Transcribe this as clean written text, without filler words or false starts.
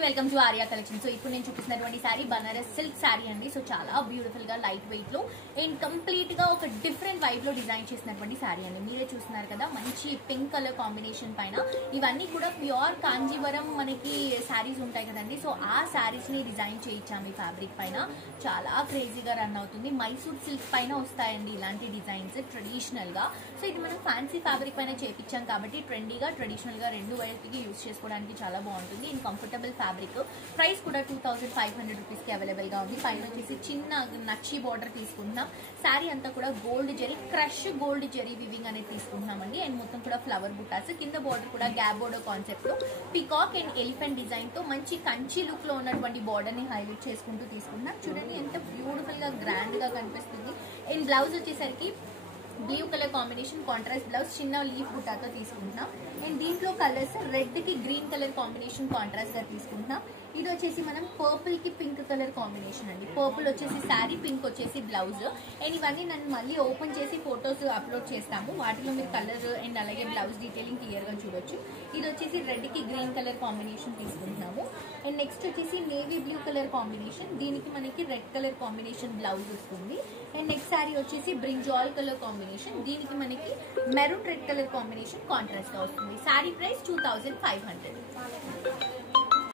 Welcome to Arya collection. So ఇప్పుడు నేను చూపిస్తున్నటువంటి శారీ బనారస్ సిల్క్ శారీ అండి. సో చాలా బ్యూటిఫుల్ గా లైట్ వెయిట్ లో అండ్ కంప్లీట్ గా ఒక డిఫరెంట్ వైబ్ లో డిజైన్ చేసినటువంటి శారీ అండి. మీరే చూస్తున్నారు కదా, మంచి పింక్ కలర్ కాంబినేషన్ పైన ఇవన్నీ కూడా ప్యూర్ కాంజీవరం మనకి శారీస్ ఉంటాయి కదండి. సో ఆ శారీస్ ని డిజైన్ చేయించాము ఈ ఫ్యాబ్రిక్ పైన. చాలా క్రేజీగా రన్ అవుతుంది. మైసూర్ సిల్క్ పైన వస్తాయండి ఇలాంటి డిజైన్స్ ట్రెడిషనల్ గా. సో ఇది మనం ఫ్యాన్సీ ఫ్యాబ్రిక్ పైన చేయించాం కాబట్టి ట్రెండీగా ట్రెడిషనల్ గా రెండు వైపుకి యూజ్ చేసుకోవడానికి చాలా బాగుంటుంది. In comfortable fabric. ప్రైస్ కూడా 2500 రూపీస్ కి అవైలబుల్ గా ఉంది. పైన వచ్చేసి చిన్న నక్షి బార్డర్ తీసుకుంటున్నాం. శారీ అంతా కూడా gold zari, crush gold zari weaving అనేది తీసుకుంటున్నామండి. అండ్ మొత్తం కూడా ఫ్లవర్ బుటాస్, కింద బార్డర్ కూడా గ్యాప్ బోర్డర్ కాన్సెప్ట్ లో పికాక్ అండ్ ఎలిఫెంట్ డిజైన్ తో మంచి కంచి లుక్ లో ఉన్నటువంటి బార్డర్ ని హైలైట్ చేసుకుంటూ తీసుకుంటున్నాం. చూడండి ఎంత బ్యూటిఫుల్ గా గ్రాండ్ గా కనిపిస్తుంది. అండ్ బ్లౌజ్ వచ్చేసరికి blue colour combination contrast blouse, చిన్న లీఫ్ బుటాతో తీసుకుంటున్నాం. అండ్ దీంట్లో కలర్స్ రెడ్ కి గ్రీన్ కలర్ కాంబినేషన్ కాంట్రాస్ట్ గా తీసుకుంటున్నాం. ఇది వచ్చేసి మనం పర్పుల్ కి పింక్ కలర్ కాంబినేషన్ అండి. పర్పుల్ వచ్చేసి శారీ, పింక్ వచ్చేసి బ్లౌజ్. అండ్ ఇవన్నీ నన్ను మళ్ళీ ఓపెన్ చేసి ఫొటోస్ అప్లోడ్ చేస్తాము. వాటిలో మీరు కలర్ అండ్ అలాగే బ్లౌజ్ డీటెయిలింగ్ క్లియర్ గా చూడొచ్చు. ఇది వచ్చేసి రెడ్ కి గ్రీన్ కలర్ కాంబినేషన్ తీసుకుంటున్నాము. అండ్ నెక్స్ట్ వచ్చేసి నేవీ బ్లూ కలర్ కాంబినేషన్, దీనికి మనకి రెడ్ కలర్ కాంబినేషన్ బ్లౌజ్ వస్తుంది. అండ్ నెక్స్ట్ శారీ వచ్చేసి బ్రింజాల్ కలర్ కాంబినేషన్, దీనికి మనకి maroon red colour combination contrast గా వస్తుంది. శారీ ప్రైస్ 2500.